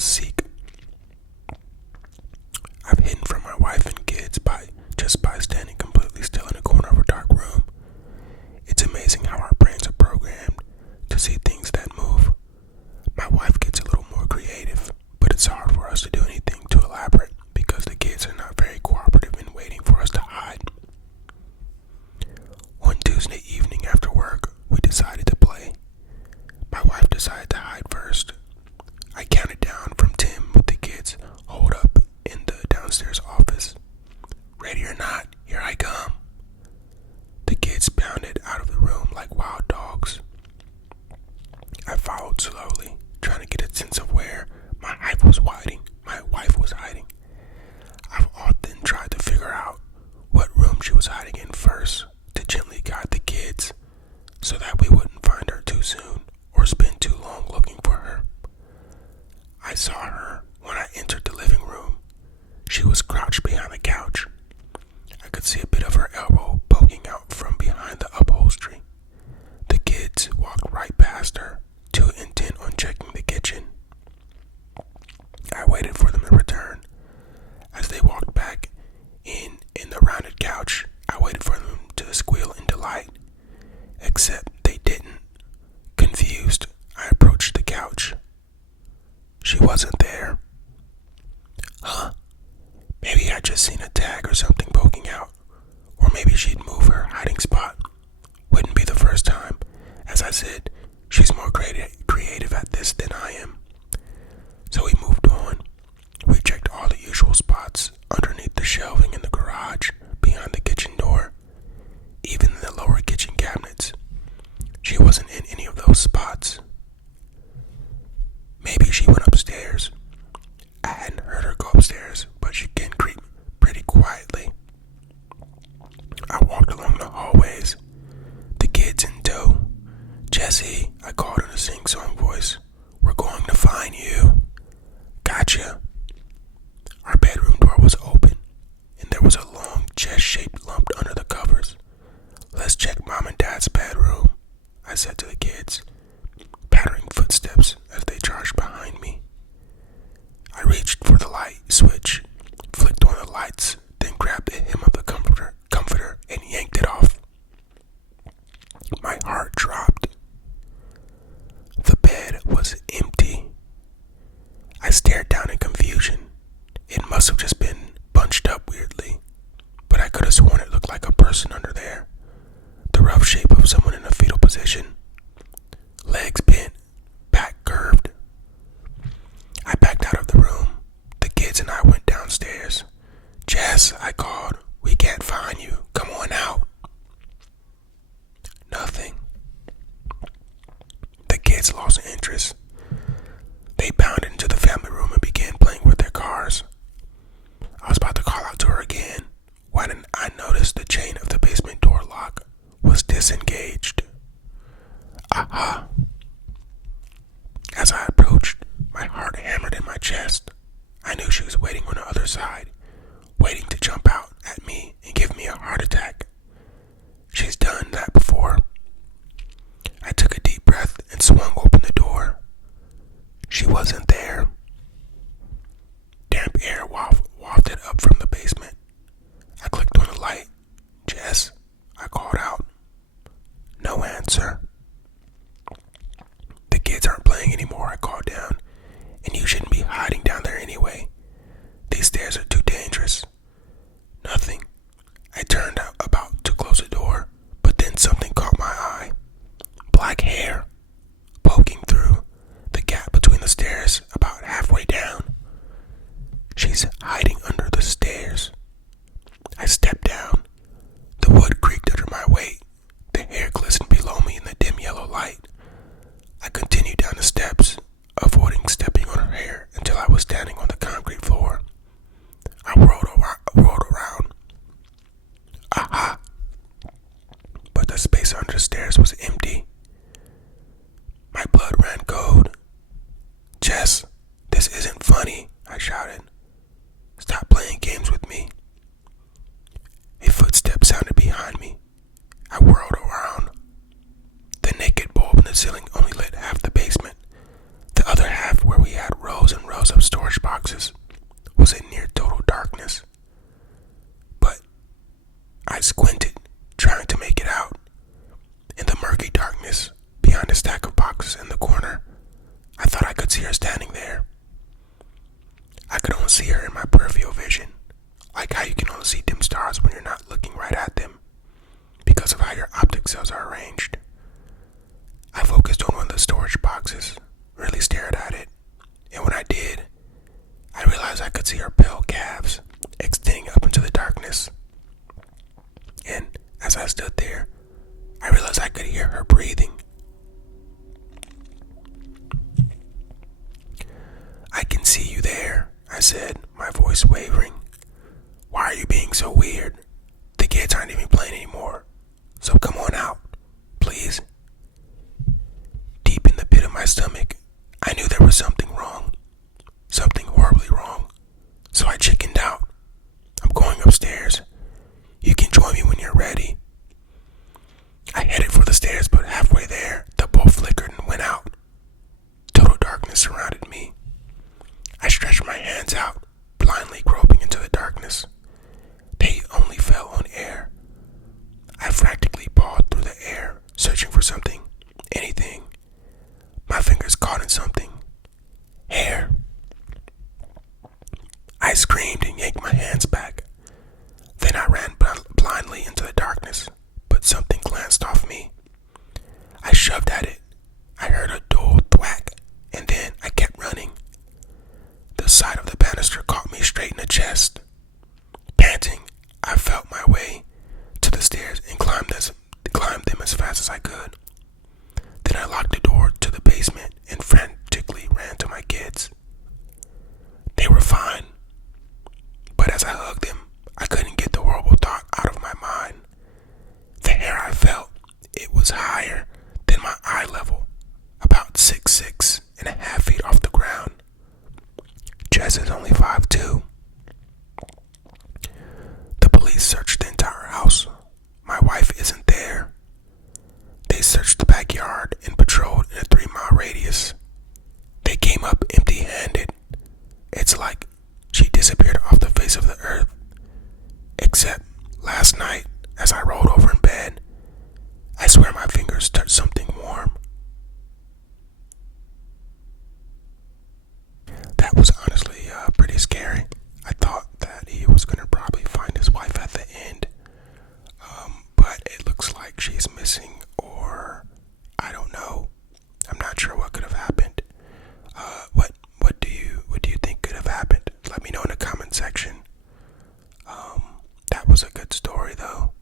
us seek. I've hidden from my wife and kids by standing completely still in a corner of a dark room. It's amazing how our brains are programmed to see things that move. My wife gets a little more creative, but it's hard for us to do anything too elaborate because the kids are not very cooperative in waiting for us to hide. One Tuesday evening after work, we decided to play. My wife decided to hide first. I counted down from 10 with the kids holed up in the downstairs office. Ready or not, here I come. The kids bounded out of the room like wild dogs. I followed slowly, trying to get a sense of where my wife was hiding. I've often tried to figure out what room she was hiding in first to gently guide the kids so that we wouldn't find her too soon or spend too long looking for her. I saw her when I entered the living room. She was crouched behind the couch. I could see a bit of her elbow poking out from behind the upholstery. The kids walked right past her, too intent on checking the kitchen. I waited for them to return. As they walked back in the rounded couch, I waited for them to squeal in delight. Except they didn't. Confused, I approached the couch. She wasn't there. Huh? Maybe I just seen a tag or something poking out. Or maybe she'd move her hiding spot. Wouldn't be the first time. As I said, she's more creative at this than I am. So we moved on. We checked all the usual spots underneath the shelving in the garage, behind the kitchen door, even in the lower kitchen cabinets. She wasn't in any of those spots. Maybe she went upstairs. I hadn't heard her go upstairs, but she can creep pretty quietly. I walked along the hallways, the kids in tow. Jesse, I called in a sing-song voice. We're going to find you. Gotcha. Our bedroom door was open, and there was a long chest-shaped lump under the covers. Let's check Mom and Dad's bedroom, I said to the kids, pattering footsteps as they charged behind me. I reached for the light switch, flicked on the lights, then grabbed the hem of the comforter and yanked it off. My heart dropped. The bed was empty. I stared down in confusion. It must have just been bunched up weirdly, but I could have sworn it looked like a person under there. The rough shape of someone in a fetal position. Legs bent, back curved. I backed out of the room. The kids and I went downstairs. Jess, I called. We can't find you. Come on out. Nothing. The kids lost interest. They bounded into the family room and began playing with their cars. I was about to call out to her again when I noticed the chain of the basement door lock was disengaged. Aha! As I approached, my heart hammered in my chest. I knew she was waiting on the other side, waiting to jump out at me and give me a heart attack. She's done that before. I took a deep breath and swung open the door. She wasn't there. Damp air wafted up from the basement. I clicked on the light. Jess, I called out. No answer. The kids aren't playing anymore, I called down. And you shouldn't be hiding down there anyway. These stairs are too dangerous. Nothing. I turned about to close the door, but then something caught my eye. Black hair, poking through the gap between the stairs about halfway down. She's hiding under the stairs. I stepped down. The wood creaked under my weight. The hair glistened below me in the dim yellow light. I continued down the steps, avoiding stepping on her hair until I was standing on the concrete floor. see her standing there. I could only see her in my peripheral vision, like how you can only see dim stars when you're not looking right at them, because of how your optic cells are arranged. I focused on one of the storage boxes, really stared at it, and when I did, I realized I could see her pale calves extending up into the darkness. And as I stood there, I realized I could hear her breathing. "I can see you there," I said, my voice wavering. "Why are you being so weird? The kids aren't even playing anymore, so come on out, please." Deep in the pit of my stomach, I knew there was something wrong, something horribly wrong, so I chickened out. "I'm going upstairs. You can join me when you're ready." I headed for the stairs, but halfway there, the bulb flickered and went out. Total darkness surrounded me. I stretched my hands out, blindly groping into the darkness. They only fell on air. I frantically pawed through the air, searching for something, anything. My fingers caught in something. Hair. I screamed and yanked my hands back. Then I ran blindly into the darkness, but something glanced off me. I shoved at it. I heard a dull thwack, and then I kept running. The side of the banister caught me straight in the chest. Panting, I felt my way to the stairs and climbed them as fast as I could. Then I locked the door to the basement and frantically ran to my kids. They were fine, but as I hugged them, I couldn't get the horrible thought out of my mind. The hair I felt, it was higher than my eye level, about 6.5 feet off the ground. Jess is only 5'2". The police searched the entire house. My wife isn't there. They searched the backyard and patrolled in a 3-mile radius. They came up empty-handed. It's like she disappeared off the face of the earth. Except last night, as I rolled over in bed, I swear my fingers touched something warm. That was honestly pretty scary. I thought that he was going to probably find his wife at the end, but it looks like she's missing, or I don't know. I'm not sure what could have happened. What do you think could have happened? Let me know in the comment section. That was a good story, though.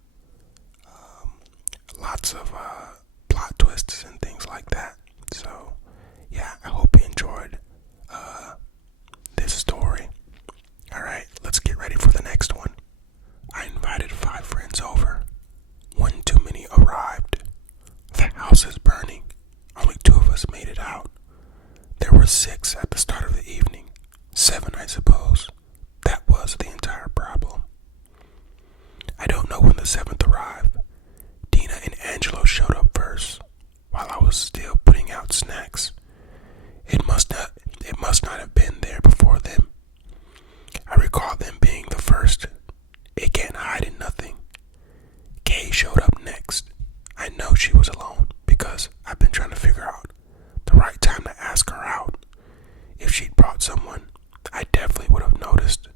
Lots of plot twists and things like that. So, yeah, I hope you enjoyed this story. Alright, let's get ready for the next one. I invited 5 friends over. One too many arrived. The house is burning. Only 2 of us made it out. There were 6 at the start of the evening. 7, I suppose. That was the entire problem. I don't know when the 7th arrived. Dina and Angelo showed up first, while I was still putting out snacks. It must not have been there before them. I recall them being the first. It can't hide in nothing. Kay showed up next. I know she was alone because I've been trying to figure out the right time to ask her out. If she'd brought someone, I definitely would have noticed.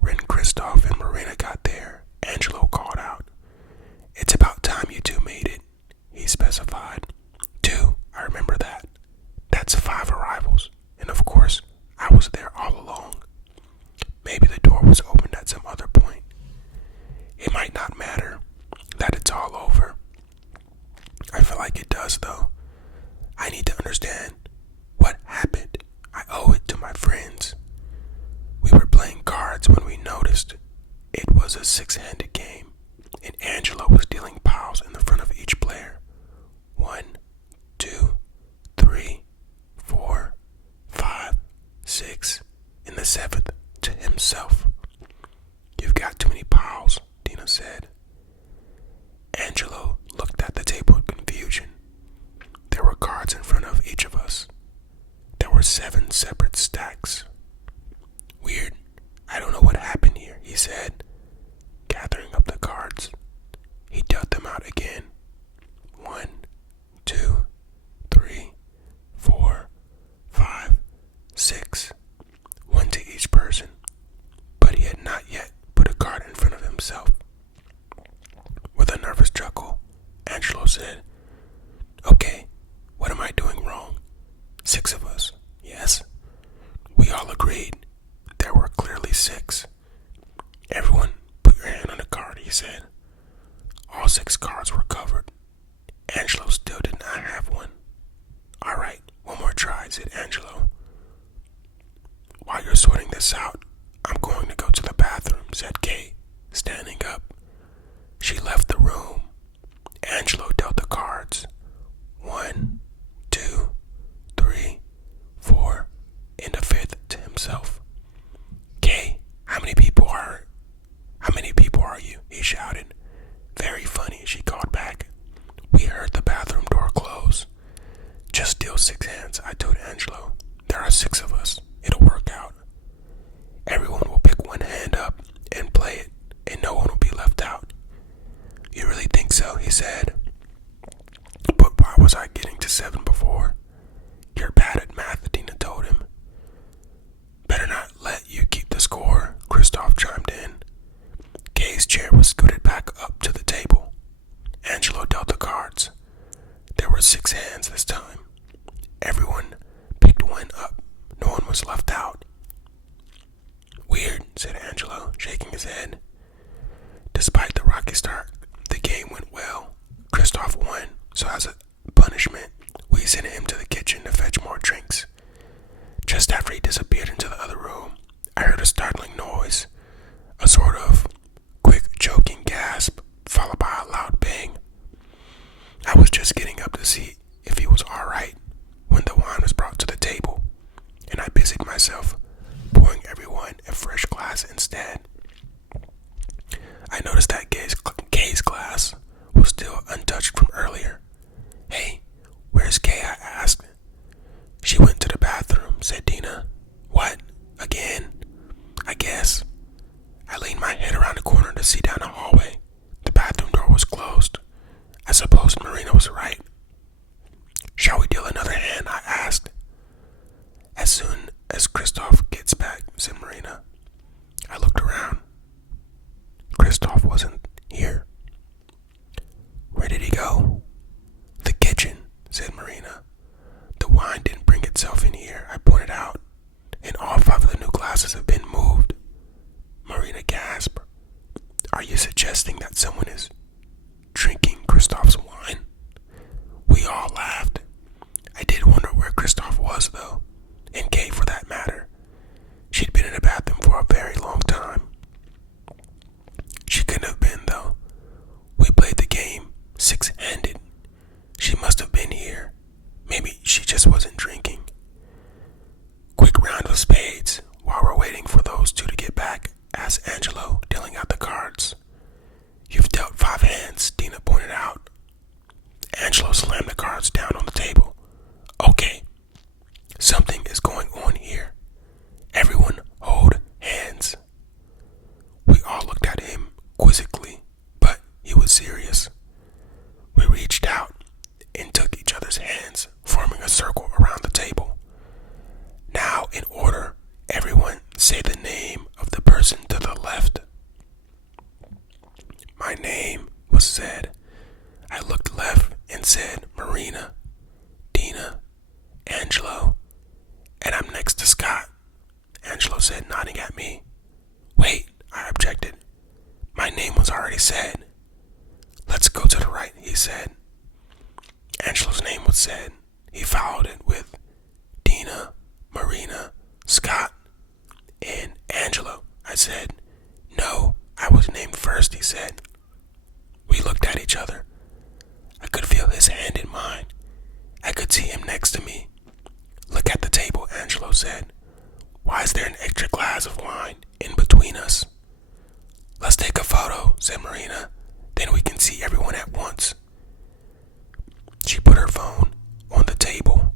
When Christoph and Marina got there, Angelo called out. "It's about time you 2 made it," he specified. 2, I remember that. That's 5 arrivals, and of course, I was there all along. Maybe the door was opened at some other point. It might not matter that it's all over. I feel like it does, though. I need to understand what happened. I owe it to my friends. We were playing cards when we noticed it was a 6-handed game, and Angelo was dealing piles in the front of each player. 1, 2, 3, 4, 5, 6, and the 7th to himself. "You've got too many piles," Dina said. Angelo looked at the table in confusion. There were cards in front of each of us. There were 7 separate stacks. "Weird. I don't know what happened here," he said, gathering up the cards. He dealt them out again. 1, 2, 3, 4, said Angelo. While you're sorting this out, I'm going to go to the bathroom, said Kay, standing up. She left the room. Angelo dealt the cards. 1, 2, 3, 4, and a fifth to himself. Kay, how many people are you? He shouted. Very funny, she called back. We heard the bathroom door close. Just deal 6 hands, I told Angelo. There are 6 of us. It'll work out. Everyone will pick one hand up and play it, and no one will be left out. You really think so? He said. But why was I getting to 7 before? You're bad at math, Dina told him. Better not let you keep the score, Christoph chimed in. Kay's chair was scooted back up to the table. Angelo dealt the cards. There were 6 hands this time. Everyone picked one up. No one was left out. Weird, said Angelo, shaking his head. Despite the rocky start, the game went well. Christoph won, so as a punishment, we sent him to the kitchen to fetch more drinks. Just after he disappeared into the other room, I heard a startling noise, a sort of quick choking gasp, followed by a loud bang. I was just getting up to see if he was alright when the wine was brought to the table, and I busied myself pouring everyone a fresh glass instead. I noticed that Kay's glass was still untouched from earlier. Hey, where's Kay? I asked. She went to the bathroom, said Dina. What? Again? I guess. I leaned my head around the corner to see down the hallway. The bathroom door was closed. I suppose Marina was right. Shall we deal another hand? I asked. As soon as Christoph gets back, said Marina. I looked around. Christoph wasn't here. Where did he go? The kitchen, said Marina. The wine didn't bring itself in here, I pointed out, and all 5 of the new glasses have been moved. Marina gasped. Are you suggesting that someone is drinking Christoph's wine? We all laughed. I did wonder where Christoph was, though, and Kay for that matter. She'd been in the bathroom for a very long time. She couldn't have been, though. We played the game 6-handed. She must have been here. Maybe she just wasn't drinking. Quick round of spades while we're waiting for those 2 to get back, asked Angelo, dealing out the cards. You've dealt 5 hands, Dina pointed out. Angelo slammed the cards down on the table. Okay, something is going on here. Everyone hold hands. We all looked at him quizzically, but he was serious. We reached out and took each other's hands, forming a circle around the table. Now, in order, everyone say the name of the person to the left. My name was said. I looked left and said Marina, Dina, Angelo, and I'm next to Scott, Angelo said, nodding at me. Wait, I objected. My name was already said. Let's go to the right, he said. Angelo's name was said. He followed it with Dina, Marina, Scott, and Angelo. I said, no, I was named first, he said. We looked at each other. I could feel his hand in mine. I could see him next to me. Look at the table, Angelo said. Why is there an extra glass of wine in between us? Let's take a photo, said Marina. Then we can see everyone at once. She put her phone on the table.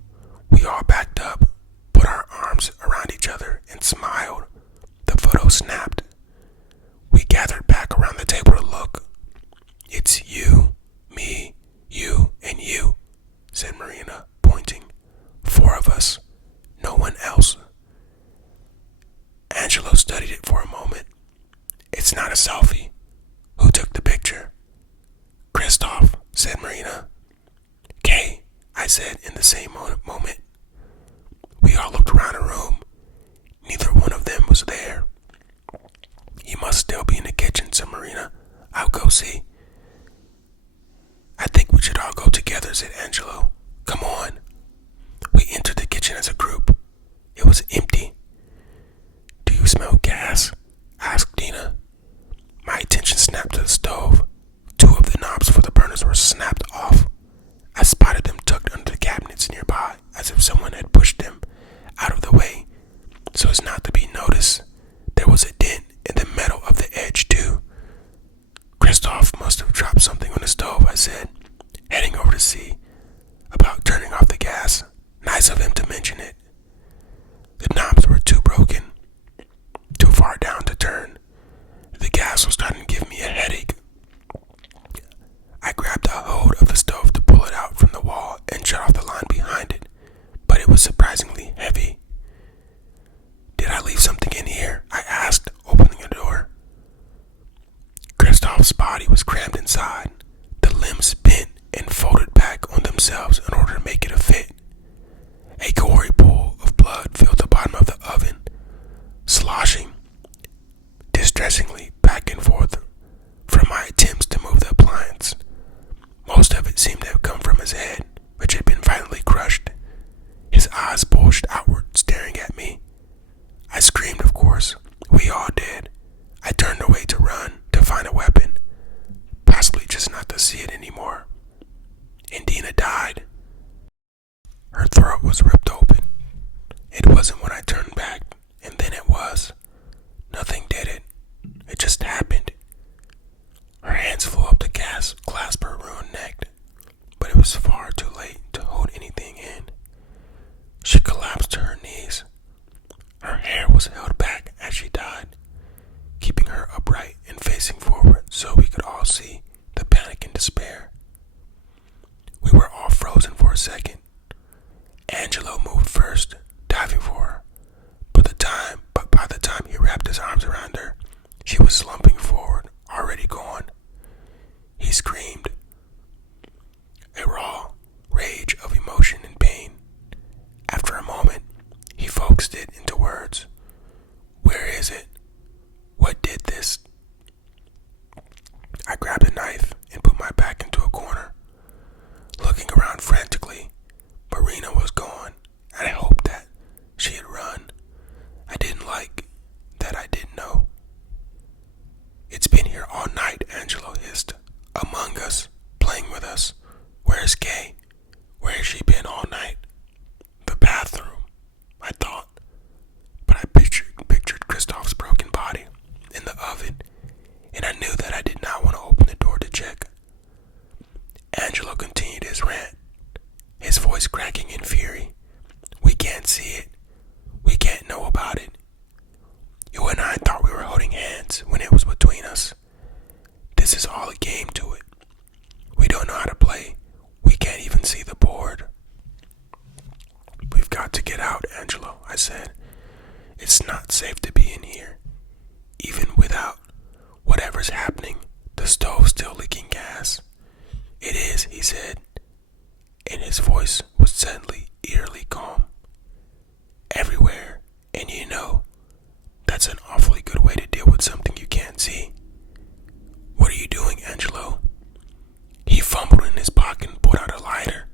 We all backed up, put our arms around each other, and smiled. The photo snapped. We gathered back around the table to look. It's you, me, you, and you, said Marina, pointing. 4 of us, no one else. Angelo studied it for a moment. It's not a selfie. Who took the picture? Christoph, said Marina. Kay, I said in the same moment. We all looked around the room. Neither one of them was there. He must still be in the kitchen, said Marina. I'll go see. I think we should all go together, said Angelo. Come on. We entered the kitchen as a of them to mention it. The knobs were too broken, too far down to turn. The gas was starting to give me a headache. I grabbed a hold of the stove to pull it out from the wall and shut off the line behind it, but it was surprisingly heavy. Did I leave something in here? I asked, opening the door. Kristoff's body was crammed inside, the limbs bent and folded back on themselves in order to make it a fit. A gory pool of blood filled the bottom of the oven, sloshing distressingly back and forth from my attempts to move the appliance. Most of it seemed to have come from his head, which had been violently crushed. His eyes bulged outward, staring at me. I screamed, of course. We all did. I turned away to run, to find a weapon, possibly just not to see it anymore. And Dina died. Her throat was ripped open. It wasn't when I turned back, and then it was. Nothing did it. It just happened. Her hands flew up to clasp her ruined neck, but it was far too late to hold anything in. She collapsed to her knees. Her hair was held back as she died, keeping her upright and facing forward so we could all see the panic and despair. We were all frozen for a second. Angelo moved first, diving for her, but by the time he wrapped his arms around her, she was slumping forward, already gone. He screamed, a raw rage of emotion and pain. After a moment, he focused it into words. Where is it? What did this? I grabbed a knife and put my back into a corner, looking around frantically. Marina was gone, and I hoped that she had run. I didn't like that I didn't know. It's been here all night, Angelo hissed. Among us, playing with us. Where's Kay? Where has she been all night? The bathroom, I thought. But I pictured Kristoff's broken body in the oven, and I knew that I did not want to open the door to check. Angelo continued his rant, his voice cracking in fury. We can't see it. We can't know about it. You and I thought we were holding hands when it was between us. This is all a game to it. We don't know how to play. We can't even see the board. We've got to get out, Angelo, I said. It's not safe to be in here. Even without whatever's happening, the stove's still leaking gas. It is, he said, and his voice was suddenly eerily calm. Everywhere, and you know, that's an awfully good way to deal with something you can't see. What are you doing, Angelo? He fumbled in his pocket and pulled out a lighter.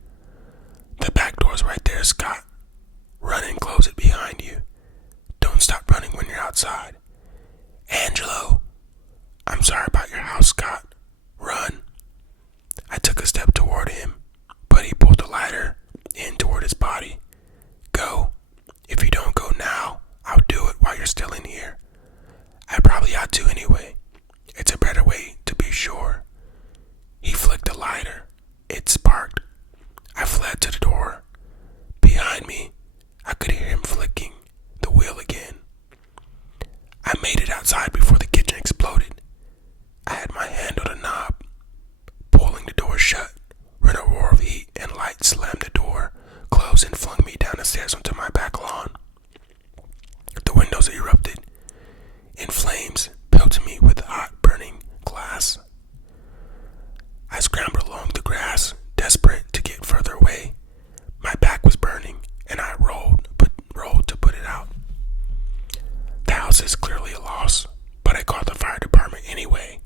The back door's right there, Scott. Run and close it behind you. Don't stop running when you're outside. Angelo, I'm sorry about your house, Scott. Run. I took a step toward him, but he pulled the lighter in toward his body. Go. If you don't go now, I'll do it while you're still in here. I probably ought to anyway. It's a better way to be sure. He flicked the lighter. It sparked. I fled to the door. Behind me, I could hear him flicking the wheel again. I made it outside before the kitchen exploded. I had my hand on a knob, pulling the door shut when a roar of heat and light slammed the door closed and flung me down the stairs onto my back lawn. The windows erupted in flames, pelting me with hot, burning glass. I scrambled along the grass, desperate to get further away. My back was burning, and I rolled to put it out. The house is clearly a loss, but I called the fire department anyway.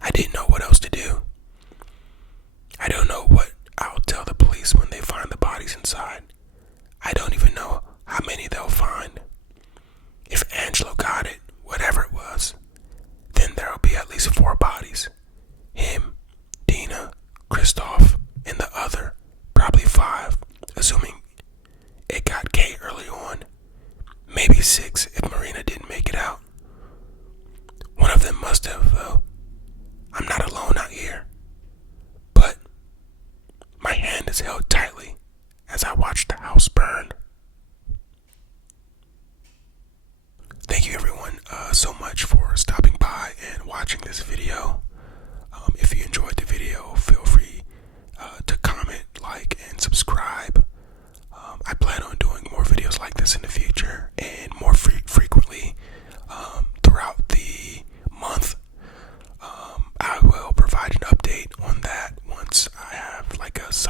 I didn't know what else to do. I don't know what I'll tell the police when they find the bodies inside. I don't even know how many they'll find. If Angelo got it, whatever it was, then there'll be at least 4 bodies. Him, Dina, Kristoff, and the other, probably 5, assuming it got Kay early on. Maybe 6 if Marina didn't make it out. One of them must have, though. I'm not alone out here. But my hand is held tightly as I watch the house burn.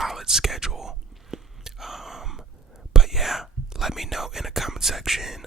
solid schedule. But yeah, let me know in the comment section